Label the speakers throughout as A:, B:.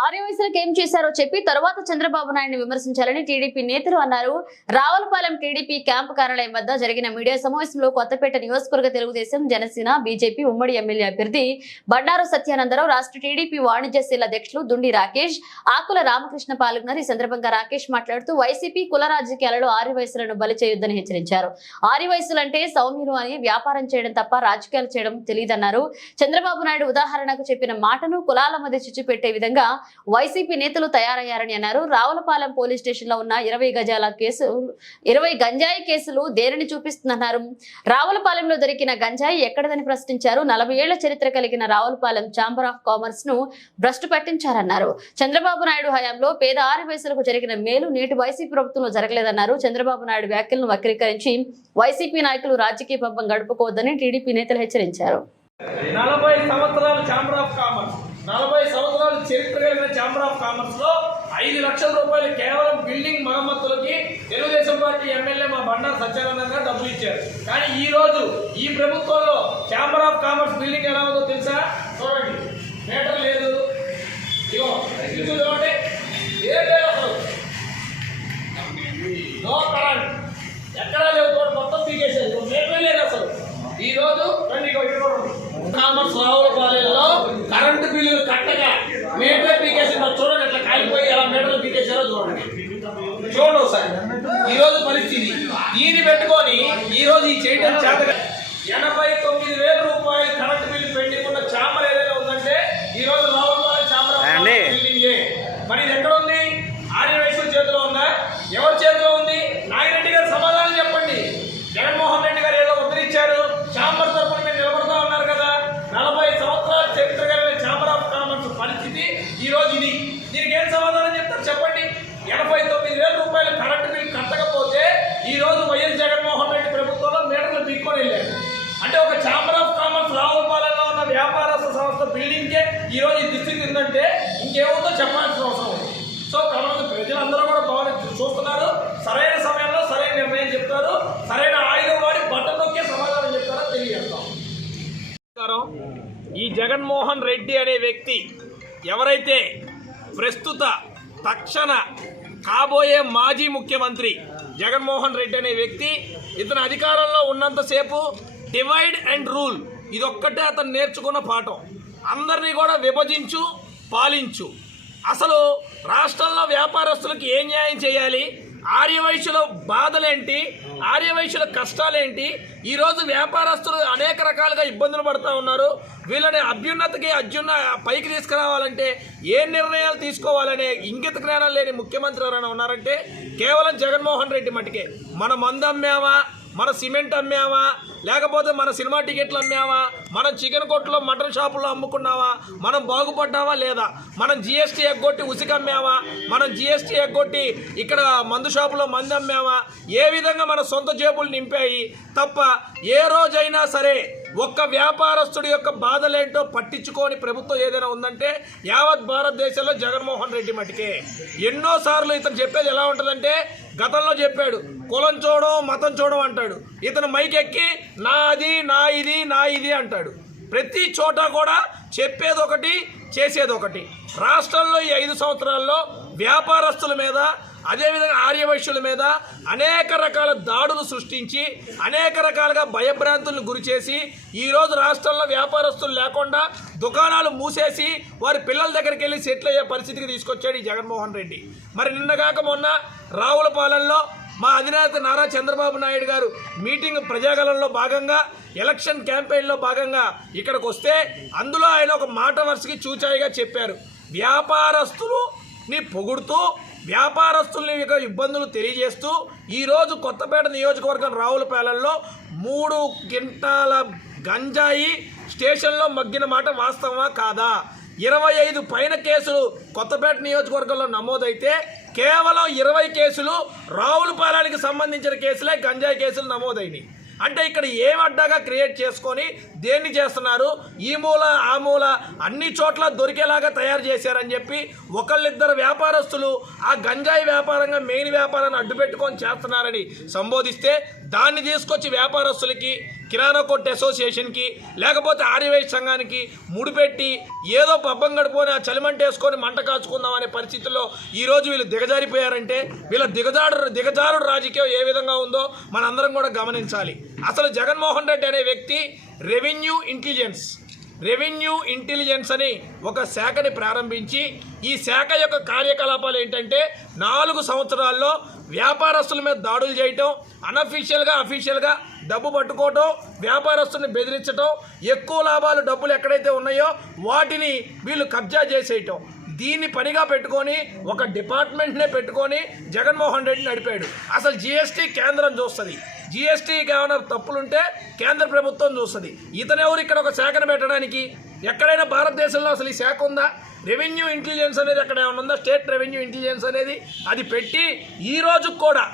A: ఆర్యవయసులకు ఏం చేశారో చెప్పి తరువాత చంద్రబాబు నాయుడిని విమర్శించాలని టీడీపీ నేతలు అన్నారు. రావులపాలెం టీడీపీ క్యాంపు కార్యాలయం వద్ద జరిగిన మీడియా సమావేశంలో కొత్తపేట నియోజకవర్గ తెలుగుదేశం జనసేన బీజేపీ ఉమ్మడి ఎమ్మెల్యే అభ్యర్థి బండారు సత్యానందరావు రాష్ట్ర టీడీపీ వాణిజ్య శీల అధ్యక్షులు దుండి రాకేష్ ఆకుల రామకృష్ణ పాల్గొన్నారు. ఈ సందర్భంగా రాకేష్ మాట్లాడుతూ వైసీపీ కుల రాజకీయాలలో ఆర్యవయసులను బలి చేయొద్దని హెచ్చరించారు ఆర్యవయసులంటే సౌమ్యులు అని వ్యాపారం చేయడం తప్ప రాజకీయాలు చేయడం తెలియదన్నారు. చంద్రబాబు నాయుడు ఉదాహరణకు చెప్పిన మాటను కులాల మధ్య చిచ్చు పెట్టే విధంగా వైసీపీ నేతలు తయారయ్యారని అన్నారు. రావులపాలెం పోలీస్ స్టేషన్లో ఉన్న ఇరవై గజాల కేసు ఇరవై గంజాయి కేసులు దేనిని చూపిస్తుందన్నారు. రావులపాలెంలో దొరికిన గంజాయి ఎక్కడదని ప్రశ్నించారు. నలభై ఏళ్ళ చరిత్ర కలిగిన రావులపాలెం ఛాంబర్ ఆఫ్ కామర్స్ను భ్రష్టు పట్టించారన్నారు. చంద్రబాబు నాయుడు హయాంలో పేద ఆరు వయసులకు జరిగిన మేలు నేటి వైసీపీ ప్రభుత్వంలో జరగలేదన్నారు. చంద్రబాబు నాయుడు వ్యాఖ్యలను వక్రీకరించి వైసీపీ నాయకులు రాజకీయ పబ్బం గడుపుకోవద్దని టీడీపీ నేతలు హెచ్చరించారు.
B: నలభై సంవత్సరాలు ఛాంబర్ ఆఫ్ కామర్స్ నలభై సంవత్సరాల చరిత్ర కలిగిన ఛాంబర్ ఆఫ్ కామర్స్లో ఐదు లక్షల రూపాయలు కేవలం బిల్డింగ్ మరమ్మతులకి తెలుగుదేశం పార్టీ ఎమ్మెల్యే మా బండారు సత్యానందం గారు డబ్బులు ఇచ్చారు. కానీ ఈ రోజు ఈ ప్రభుత్వంలో ఛాంబర్ ఆఫ్ కామర్స్ బిల్డింగ్ ఎలా ఉందో తెలుసా? చూడండి. మీటర్ లేదు. ఇగో ఇది చూడండి ఏం లేదు అసలు. No current. ఎక్కడా చూడండి మొత్తం పీకేసారు మీటర్ లేదు అసలు. ఈ రోజు రండి ఇగో ఇక్కడ. కామర్స్ రావుల కాలేజీలో కరెంటు బిల్లులు కట్టగా మీటర్ పీకేసిన చూడండి ఇట్లా కాలిపోయి ఎలా మీటర్లు పీకేసారో చూడండి. చూడండి సార్ ఈ రోజు పరిస్థితి. దీన్ని పెట్టుకొని ఈ రోజు ఈ చేయడం చేత ఎనభై తొమ్మిది వేలు పరిస్థితి ఈ రోజు ఇది. దీనికి ఏం సమాధానం చెప్తారు చెప్పండి. ఎనభై తొమ్మిది వేల రూపాయలు కరెంటు బిల్ కట్టకపోతే ఈరోజు వైఎస్ జగన్మోహన్ రెడ్డి ప్రభుత్వంలో మీటర్లు పీక్కొని వెళ్ళారు. అంటే ఒక ఛాంబర్ ఆఫ్ కామర్స్ రావులపాలెంలో ఉన్న వ్యాపారస్తు సంస్థ బిల్డింగ్కే ఈ రోజు ఈ దుస్థితి ఉందంటే ఇంకేముందో చెప్పాల్సిన అవసరం ఉంది. సో కాబట్టి ప్రజలందరూ కూడా బాగా చూస్తున్నారు. సరైన సమయంలో సరైన నిర్ణయం చెప్తారు. సరైన ఆయుధం వాడి బట్టలు నొక్కే సమాధానం చెప్తారో తెలియజేస్తాం. ఈ జగన్మోహన్ రెడ్డి అనే వ్యక్తి ఎవరైతే ప్రస్తుత తక్షణ కాబోయే మాజీ ముఖ్యమంత్రి జగన్మోహన్ రెడ్డి అనే వ్యక్తి ఇతను అధికారంలో ఉన్నంతసేపు డివైడ్ అండ్ రూల్ ఇదొక్కటే అతను నేర్చుకున్న పాఠం. అందరినీ కూడా విభజించు పాలించు. అసలు రాష్ట్రంలో వ్యాపారస్తులకు ఏ న్యాయం చేయాలి? ఆర్యవైశ్యుల బాధలేంటి? ఆర్యవైశ్యుల కష్టాలేంటి? ఈరోజు వ్యాపారస్తులు అనేక రకాలుగా ఇబ్బందులు పడుతూ ఉన్నారు. వీళ్ళని అభ్యున్నతికి అత్యున్న పైకి తీసుకురావాలంటే ఏ నిర్ణయాలు తీసుకోవాలనే ఇంగిత జ్ఞానం లేని ముఖ్యమంత్రి ఎవరైనా ఉన్నారంటే కేవలం జగన్మోహన్ రెడ్డి మటుకే. మన మందు మన సిమెంట్ అమ్మావా? లేకపోతే మన సినిమా టికెట్లు అమ్మావా? మనం చికెన్ కొట్టులో మటన్ షాపులో అమ్ముకున్నావా? మనం బాగుపడ్డావా లేదా? మనం జిఎస్టీ ఎగ్గొట్టి ఉసిక అమ్మావా? మనం జిఎస్టీ ఎగ్గొట్టి ఇక్కడ మందు షాపులో మందు అమ్మామా ఏ విధంగా మన సొంత జేబులు నింపాయి? తప్ప ఏ రోజైనా సరే ఒక్క వ్యాపారస్తుడి యొక్క బాధలేంటో పట్టించుకోని ప్రభుత్వం ఏదైనా ఉందంటే యావత్ భారతదేశంలో జగన్మోహన్ రెడ్డి మటుకే. ఎన్నోసార్లు ఇతను చెప్పేది ఎలా ఉంటుందంటే గతంలో చెప్పాడు కులం చూడడం మతం చూడడం అంటాడు. ఇతను మైక్ ఎక్కి నా అది నా ఇది నా ఇది అంటాడు. ప్రతి చోట కూడా చెప్పేది ఒకటి చేసేది ఒకటి రాష్ట్రంలో ఈ ఐదు సంవత్సరాల్లో వ్యాపారస్తుల మీద అదేవిధంగా ఆర్యవైశ్యుల మీద అనేక రకాల దాడులు సృష్టించి అనేక రకాలుగా భయభ్రాంతులను గురిచేసి ఈరోజు రాష్ట్రంలో వ్యాపారస్తులు లేకుండా దుకాణాలు మూసేసి వారి పిల్లల దగ్గరికి వెళ్ళి సెటిల్ అయ్యే పరిస్థితికి తీసుకొచ్చాడు ఈ జగన్మోహన్ రెడ్డి. మరి నిన్నగాక మొన్న రావులపాలెంలో మా అధినేత నారా చంద్రబాబు నాయుడు గారు మీటింగ్ ప్రజాగలంలో భాగంగా ఎలక్షన్ క్యాంపెయిన్లో భాగంగా ఇక్కడికి వస్తే అందులో ఆయన ఒక మాట వరుసకి చూచాయిగా చెప్పారు. వ్యాపారస్తులు ని పొగుడుతూ వ్యాపారస్తుల్ని యొక్క ఇబ్బందులు తెలియజేస్తూ ఈరోజు కొత్తపేట నియోజకవర్గం రావులపాలెంలో మూడు గింటాల గంజాయి స్టేషన్లో మగ్గిన మాట వాస్తవమా కాదా? ఇరవై ఐదు పైన కేసులు కొత్తపేట నియోజకవర్గంలో నమోదైతే కేవలం ఇరవై కేసులు రావులపాలెంకి సంబంధించిన కేసులే గంజాయి కేసులు నమోదైనాయి. అంటే ఇక్కడ ఏం అడ్డాగా క్రియేట్ చేసుకొని దేన్ని చేస్తున్నారు? ఈ మూల ఆ మూల అన్ని చోట్ల దొరికేలాగా తయారు చేశారని చెప్పి ఒకళ్ళిద్దరు వ్యాపారస్తులు ఆ గంజాయి వ్యాపారంగా మెయిన్ వ్యాపారాన్ని అడ్డుపెట్టుకొని చేస్తున్నారని సంబోధిస్తే దాన్ని తీసుకొచ్చి వ్యాపారస్తులకి కిరాణా కొట్టు అసోసియేషన్కి లేకపోతే ఆర్యవైశ్య సంఘానికి ముడిపెట్టి ఏదో పబ్బం గడుపుకొని ఆ చలిమంట వేసుకొని మంట కాచుకుందాం అనే పరిస్థితుల్లో ఈరోజు వీళ్ళు దిగజారిపోయారంటే వీళ్ళ దిగజారు దిగజారుడు రాజకీయం ఏ విధంగా ఉందో మనందరం కూడా గమనించాలి. అసలు జగన్మోహన్ రెడ్డి అనే వ్యక్తి రెవెన్యూ ఇంటెలిజెన్స్ రెవెన్యూ ఇంటెలిజెన్స్ అని ఒక శాఖని ప్రారంభించి ఈ శాఖ యొక్క కార్యకలాపాలు ఏంటంటే నాలుగు సంవత్సరాల్లో వ్యాపారస్తుల మీద దాడులు చేయటం అనఫీషియల్గా అఫీషియల్గా డబ్బు పట్టుకోవటం వ్యాపారస్తుల్ని బెదిరించటం ఎక్కువ లాభాలు డబ్బులు ఎక్కడైతే ఉన్నాయో వాటిని వీళ్ళు కబ్జా చేసేయటం. దీన్ని పనిగా పెట్టుకొని ఒక డిపార్ట్మెంట్నే పెట్టుకొని జగన్మోహన్ రెడ్డి నడిపాడు. అసలు జిఎస్టీ కేంద్రం చూస్తుంది. జిఎస్టీకి ఏమైనా తప్పులుంటే కేంద్ర ప్రభుత్వం చూస్తుంది. ఇతనెవరు ఇక్కడ ఒక శాఖను పెట్టడానికి. ఎక్కడైనా భారతదేశంలో అసలు ఈ శాఖ ఉందా? రెవెన్యూ ఇంటెలిజెన్స్ అనేది ఎక్కడ ఏమైనా ఉందా? స్టేట్ రెవెన్యూ ఇంటెలిజెన్స్ అనేది అది పెట్టి ఈ రోజు కూడా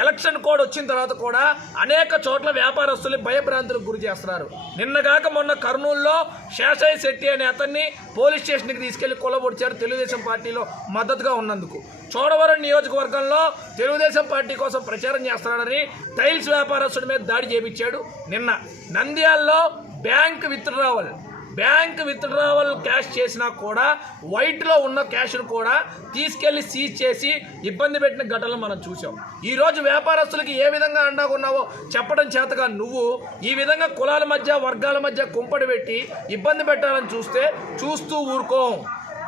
B: ఎలక్షన్ కోడ్ వచ్చిన తర్వాత కూడా అనేక చోట్ల వ్యాపారస్తులు భయభ్రాంతులకు గురి చేస్తున్నారు. నిన్నగాక మొన్న కర్నూలులో శేషయ్య శెట్టి అనే అతన్ని పోలీస్ స్టేషన్కి తీసుకెళ్ళి కొలబొడిచారు తెలుగుదేశం పార్టీలో మద్దతుగా ఉన్నందుకు. చోడవరం నియోజకవర్గంలో తెలుగుదేశం పార్టీ కోసం ప్రచారం చేస్తున్నాడని టైల్స్ వ్యాపారస్తుడి మీద దాడి చేపించాడు నిన్న. నంద్యాలలో bank withdrawal bank withdrawal cash చేసినా కూడా వైట్లో ఉన్న క్యాష్ను కూడా తీసుకెళ్ళి సీజ్ చేసి ఇబ్బంది పెట్టిన ఘటనలు మనం చూసాం ఈరోజు వ్యాపారస్తులకి ఏ విధంగా అండాకున్నావో చెప్పడం చేతగా నువ్వు ఈ విధంగా కులాల మధ్య వర్గాల మధ్య కుంపడి పెట్టి ఇబ్బంది పెట్టాలని చూస్తే చూస్తూ ఊరుకోం.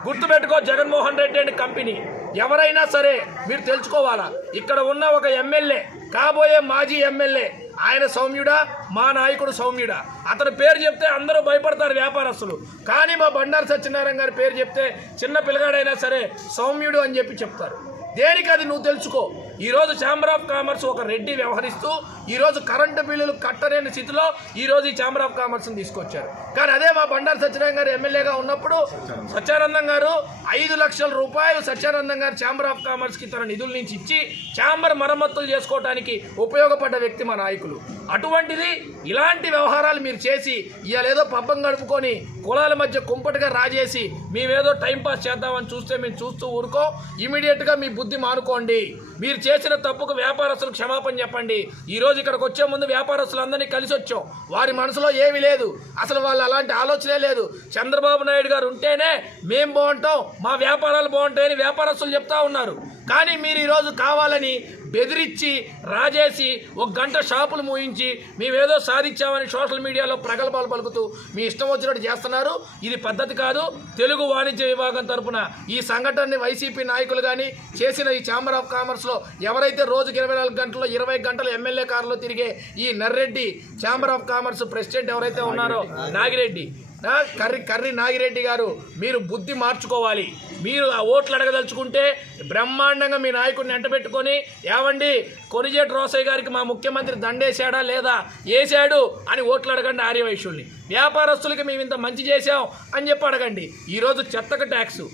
B: గుర్తుపెట్టుకో జగన్మోహన్ రెడ్డి అండ్ కంపెనీ. ఎవరైనా సరే మీరు తెలుసుకోవాలా? ఇక్కడ ఉన్న ఒక ఎమ్మెల్యే కాబోయే మాజీ ఎమ్మెల్యే ఆయన సౌమ్యుడా మా నాయకుడు సౌమ్యుడా. అతని పేరు చెప్తే అందరూ భయపడతారు వ్యాపారస్తులు. కానీ మా బండారు సత్యనారాయణ గారి పేరు చెప్తే చిన్న పిల్లగాడైనా సరే సౌమ్యుడు అని చెప్పి చెప్తారు. దేనికి అది నువ్వు తెలుసుకో? ఈరోజు ఛాంబర్ ఆఫ్ కామర్స్ ఒక రెడ్డి వ్యవహరిస్తూ ఈరోజు కరెంటు బిల్లులు కట్టలేని స్థితిలో ఈరోజు ఈ ఛాంబర్ ఆఫ్ కామర్స్ని తీసుకొచ్చారు. కానీ అదే మా బండారు సత్యనారాయణ గారు ఎమ్మెల్యేగా ఉన్నప్పుడు సత్యానందం గారు ఐదు లక్షల రూపాయలు సత్యానందం గారు ఛాంబర్ ఆఫ్ కామర్స్కి తన నిధుల నుంచి ఇచ్చి ఛాంబర్ మరమ్మతులు చేసుకోవడానికి ఉపయోగపడ్డ వ్యక్తి మా నాయకులు. అటువంటిది ఇలాంటి వ్యవహారాలు మీరు చేసి ఇవాళ ఏదో పబ్బం గడుపుకొని కులాల మధ్య కుంపటిగా రాజేసి మేమేదో టైం పాస్ చేద్దామని చూస్తే మేము చూస్తూ ఊరుకో. ఇమీడియట్గా మీ బుద్ధి మానుకోండి. మీరు చేసిన తప్పుకు వ్యాపారస్తులు క్షమాపణ చెప్పండి. ఈరోజు ఇక్కడికి వచ్చే ముందు వ్యాపారస్తులందరినీ కలిసి వచ్చాం. వారి మనసులో ఏమీ లేదు. అసలు వాళ్ళు అలాంటి ఆలోచనే లేదు. చంద్రబాబు నాయుడు గారు ఉంటేనే మేము బాగుంటాం మా వ్యాపారాలు బాగుంటాయని వ్యాపారస్తులు చెప్తా ఉన్నారు. కానీ మీరు ఈరోజు కావాలని బెదిరించి రాజేసి ఒక గంట షాపులు మూయించి మేమేదో సాధించామని సోషల్ మీడియాలో ప్రగల్భాలు పలుకుతూ మీ ఇష్టం వచ్చినట్టు చేస్తున్నారు. ఇది పద్ధతి కాదు. తెలుగు వాణిజ్య విభాగం తరపున ఈ సంఘటనని వైసీపీ నాయకులు కానీ చేసిన ఈ ఛాంబర్ ఆఫ్ కామర్స్లో ఎవరైతే రోజుకి ఇరవై నాలుగు గంటల్లో ఇరవై గంటలు ఎమ్మెల్యే కారులో తిరిగే ఈ Narreddy chamber of commerce president ఎవరైతే ఉన్నారో? నాగిరెడ్డి. కర్రి కర్రి నాగిరెడ్డి గారు మీరు బుద్ధి మార్చుకోవాలి. మీరు ఆ ఓట్లు అడగదలుచుకుంటే బ్రహ్మాండంగా మీ నాయకుడిని ఎంట పెట్టుకొని ఏమండి కొనిజేటి రోసయ్య గారికి మా ముఖ్యమంత్రి దండేశాడా లేదా? వేసాడు అని ఓట్లు అడగండి ఆర్యవైశ్యుల్ని. వ్యాపారస్తులకి మేము ఇంత మంచి చేశాం అని చెప్పి అడగండి. ఈరోజు చెత్తకు ట్యాక్స్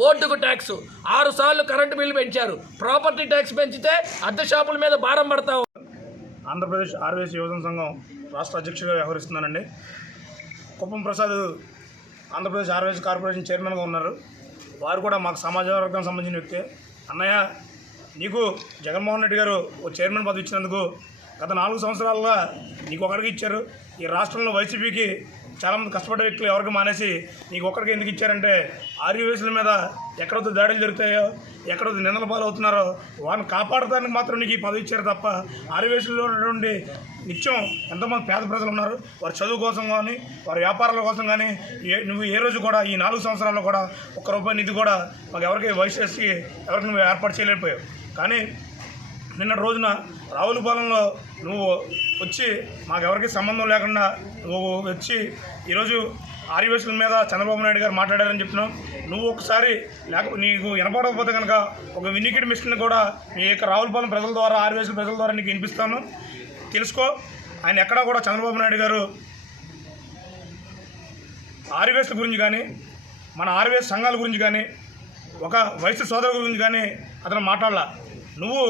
B: బోర్డుకు ట్యాక్స్ ఆరు సార్లు కరెంటు బిల్లు పెంచారు. ప్రాపర్టీ ట్యాక్స్ పెంచితే అద్దె షాపుల మీద భారం పడతావు.
C: ఆంధ్రప్రదేశ్ ఆర్వీఎస్ యువజన సంఘం రాష్ట్ర అధ్యక్షుడిగా వ్యవహరిస్తున్నానండి. కుప్పం ప్రసాద్ ఆంధ్రప్రదేశ్ ఆర్వీఎస్ కార్పొరేషన్ చైర్మన్గా ఉన్నారు. వారు కూడా మాకు సమాజ వర్గం సంబంధించిన వ్యక్తే. అన్నయ్య నీకు జగన్మోహన్ రెడ్డి గారు ఓ చైర్మన్ పదవి ఇచ్చినందుకు గత నాలుగు సంవత్సరాలుగా నీకు ఒకరికి ఇచ్చారు. ఈ రాష్ట్రంలో వైసీపీకి చాలామంది కష్టపడ్డ వ్యక్తులు ఎవరికి మానేసి నీకు ఒక్కడికి ఎందుకు ఇచ్చారంటే ఆర్యవేసుల మీద ఎక్కడైతే దాడులు జరుగుతాయో ఎక్కడైతే నిందల పాలు అవుతున్నారో వారిని కాపాడటానికి మాత్రం నీకు ఈ పదవి ఇచ్చారు తప్ప ఆర్యవేసుల్లో ఉన్నటువంటి నిత్యం ఎంతోమంది పేద ప్రజలు ఉన్నారు. వారి చదువు కోసం కానీ వారి వ్యాపారాల కోసం కానీ ఏ నువ్వు ఏ రోజు కూడా ఈ నాలుగు సంవత్సరాల్లో కూడా ఒక్క రూపాయి నిధి కూడా మాకు ఎవరికి వైసీఎస్కి ఎవరికి నువ్వు ఏర్పాటు చేయలేకపోయావు. కానీ నిన్న రోజున రావులపాలెంలో నువ్వు వచ్చి మాకెవరికి సంబంధం లేకుండా నువ్వు వచ్చి ఈరోజు ఆర్యవేసుల మీద చంద్రబాబు నాయుడు గారు మాట్లాడారని చెప్తున్నావు నువ్వు ఒకసారి లేక నీకు వినపడకపోతే కనుక ఒక వినికిడి మిషన్ కూడా మీ యొక్క రావులపాలెం ప్రజల ద్వారా ఆర్యవేసుల ప్రజల ద్వారా నీకు వినిపిస్తాను. తెలుసుకో ఆయన ఎక్కడా కూడా చంద్రబాబు నాయుడు గారు ఆర్యవేసుల గురించి కానీ మన ఆర్యవేస్ సంఘాల గురించి కానీ ఒక వయసు సోదరుల గురించి కానీ అతను మాట్లాడాల. నువ్వు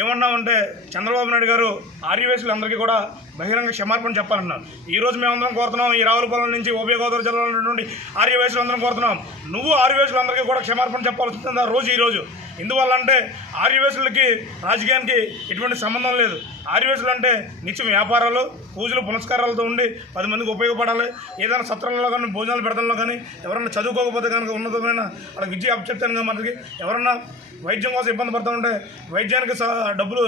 C: ఏమన్నా ఉంటే చంద్రబాబు నాయుడు గారు ఆర్యవేసులందరికీ కూడా బహిరంగ క్షమార్పణ చెప్పాలన్నారు. ఈరోజు మేమందరం కోరుతున్నాం ఈ రావులపాలెం నుంచి ఉభయ గోదావరి జిల్లాలో నుండి ఆర్యవేసులందరం కోరుతున్నాం. నువ్వు ఆర్యవేసులందరికీ కూడా క్షమార్పణ చెప్పాల్సింది రోజు ఈ రోజు. ఎందువల్ల అంటే ఆర్యవేసులకి రాజకీయానికి ఎటువంటి సంబంధం లేదు. ఆర్యవేసులు అంటే నిత్యం వ్యాపారాలు పూజలు పునస్కారాలతో ఉండి పది మందికి ఉపయోగపడాలి. ఏదైనా సత్రంలో కానీ భోజనాలు పెడతంలో కానీ ఎవరైనా చదువుకోకపోతే కనుక ఉన్నతమైన వాళ్ళ విద్య అప్పచెప్తాను మనకి. ఎవరన్నా వైద్యం కోసం ఇబ్బంది పడుతూ ఉంటే వైద్యానికి డబ్బులు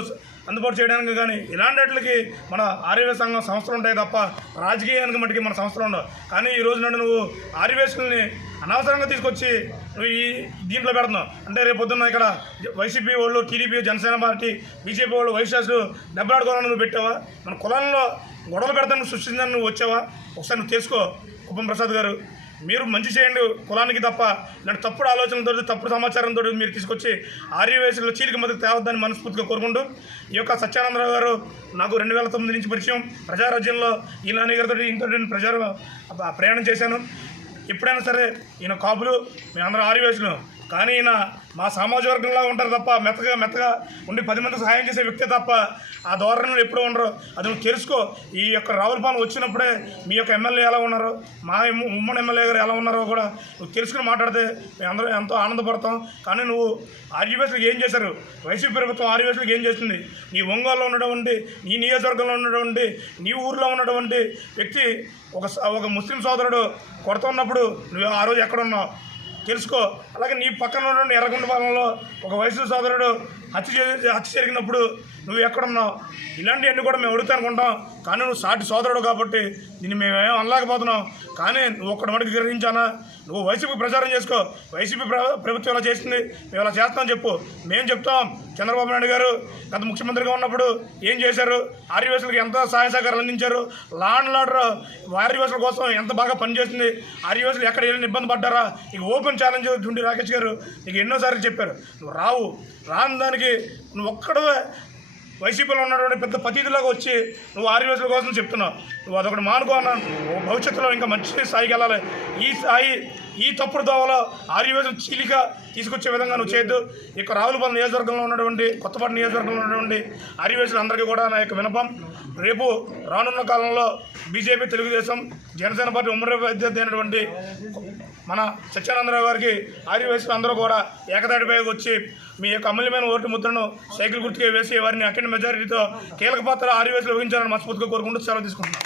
C: అందుబాటు చేయడానికి కానీ ఇలాంటి వాటికి మన ఆర్యవేశ సంఘం సంస్థలు ఉంటాయి తప్ప రాజకీయానికి మటుకి మన సంస్థలు ఉండవు. కానీ ఈ రోజు నుండి నువ్వు ఆర్యవేశుల్ని అనవసరంగా తీసుకొచ్చి నువ్వు ఈ దీంట్లో పెడుతున్నావు. అంటే రేపు పొద్దున్న ఇక్కడ వైసీపీ వాళ్ళు టీడీపీ జనసేన పార్టీ బీజేపీ వాళ్ళు వైశాసు దెబ్బలాడుకోవాలని నువ్వు పెట్టావా? మన కులంలో గొడవలు పెడతాను సృష్టించని నువ్వు వచ్చావా? ఒకసారి నువ్వు తెలుసుకో కుప్పం ప్రసాద్ గారు. మీరు మంచి చేయండి కులానికి తప్ప. ఇలాంటి తప్పుడు ఆలోచనలతో తప్పుడు సమాచారంతో మీరు తీసుకొచ్చి ఆర్యవేశంలో చీలిక మద్దతు తేవద్దని మనస్ఫూర్తిగా కోరుకుంటూ ఈ యొక్క సత్యానందరావు గారు నాకు రెండు వేల తొమ్మిది నుంచి పరిచయం. ప్రజారాజ్యంలో ఈ నాని గారితో ఇంతో నేను ప్రజా ప్రయాణం చేశాను. ఎప్పుడైనా సరే ఈయన కాపులు మేమందరం ఆర్యవేశులు కానీ ఈయన మా సామాజిక వర్గంలో ఉంటారు తప్ప మెత్తగా మెత్తగా ఉండి పది మంది సహాయం చేసే వ్యక్తి తప్ప ఆ ధోరణులు ఎప్పుడూ ఉండరు. అది నువ్వు తెలుసుకో. ఈ యొక్క రావులపాలెం వచ్చినప్పుడే మీ యొక్క ఎమ్మెల్యే ఎలా ఉన్నారో? మా ఉమ్మడి ఎమ్మెల్యే గారు ఎలా ఉన్నారో కూడా నువ్వు తెలుసుకుని మాట్లాడితే మేము అందరూ ఎంతో ఆనందపడతాం. కానీ నువ్వు ఆర్యవేసులకు ఏం చేశారు? వైసీపీ ప్రభుత్వం ఆర్యవేసులకు ఏం చేస్తుంది నీ ఒంగోలులో ఉన్నటువంటి నీ నియోజకవర్గంలో ఉన్నటువంటి నీ ఊర్లో ఉన్నటువంటి వ్యక్తి ఒక స- ఒక ముస్లిం సోదరుడు కొడుతున్నప్పుడు నువ్వు ఆ రోజు ఎక్కడున్నావు? తెలుసుకో. అలాగే నీ పక్కన ఉన్నటువంటి ఎర్రగుండపాలెంలో ఒక వయసు సోదరుడు హత్య హత్య జరిగినప్పుడు నువ్వు ఎక్కడున్నావు? ఇలాంటివన్నీ కూడా మేము అడుగుతానుకుంటాం కానీ నువ్వు సాటి సోదరుడు కాబట్టి దీన్ని మేమేం అనలేకపోతున్నాం. కానీ నువ్వు ఒక్కడి మటుకు గ్రహించానా నువ్వు వైసీపీ ప్రచారం చేసుకో. వైసీపీ ప్రభుత్వం ఇలా చేసింది మేము ఇలా చేస్తామని చెప్పు. మేము చెప్తాం. చంద్రబాబు నాయుడు గారు గత ముఖ్యమంత్రిగా ఉన్నప్పుడు ఏం చేశారు? ఆర్యవేసులకు ఎంత సహాయ సహకారాలు అందించారు? లాండ్ లాడర్ ఆర్యవేసుల కోసం ఎంత బాగా పనిచేస్తుంది? ఆర్యవేసులు ఎక్కడ వెళ్ళిన ఇబ్బంది పడ్డారా? ఇక ఓపెన్ ఛాలెంజ్ డుండి రాకేష్ గారు నీకు ఎన్నోసార్లు చెప్పారు. నువ్వు రావు. రాని దానికి నువ్వు ఒక్కడవే వైసీపీలో ఉన్నటువంటి పెద్ద పతిథిలాగా వచ్చి నువ్వు ఆర్యవేసుల కోసం చెప్తున్నావు. నువ్వు అదొకటి మానుకో అన్నాను నువ్వు భవిష్యత్తులో ఇంకా మంచి స్థాయికి వెళ్ళాలి. ఈ స్థాయి ఈ తప్పుడు దోవలో ఆర్యవేసులు చీలిక తీసుకొచ్చే విధంగా నువ్వు చేయొద్దు. ఇక రావులపాలెం నియోజకవర్గంలో ఉన్నటువంటి కొత్తపాటి నియోజకవర్గంలో ఉన్నటువంటి ఆర్యవేసులు అందరికీ కూడా నా యొక్క వినపం. రేపు రానున్న కాలంలో బీజేపీ తెలుగుదేశం జనసేన పార్టీ ఉమ్మడి అభ్యర్థి అయినటువంటి మన సత్యానందరావు గారికి ఆర్యవేసులు అందరూ కూడా ఏకదాటిపై వచ్చి మీ యొక్క అమూల్యమైన ఓటు ముద్రను సైకిల్ గుర్తుగా వేసి వారిని అఖండ మెజారిటీతో కీలక పాత్ర ఆర్యవేసులు వహించాలని మనస్ఫూర్తిగా కోరుకుంటూ సెలవు తీసుకుంటున్నాను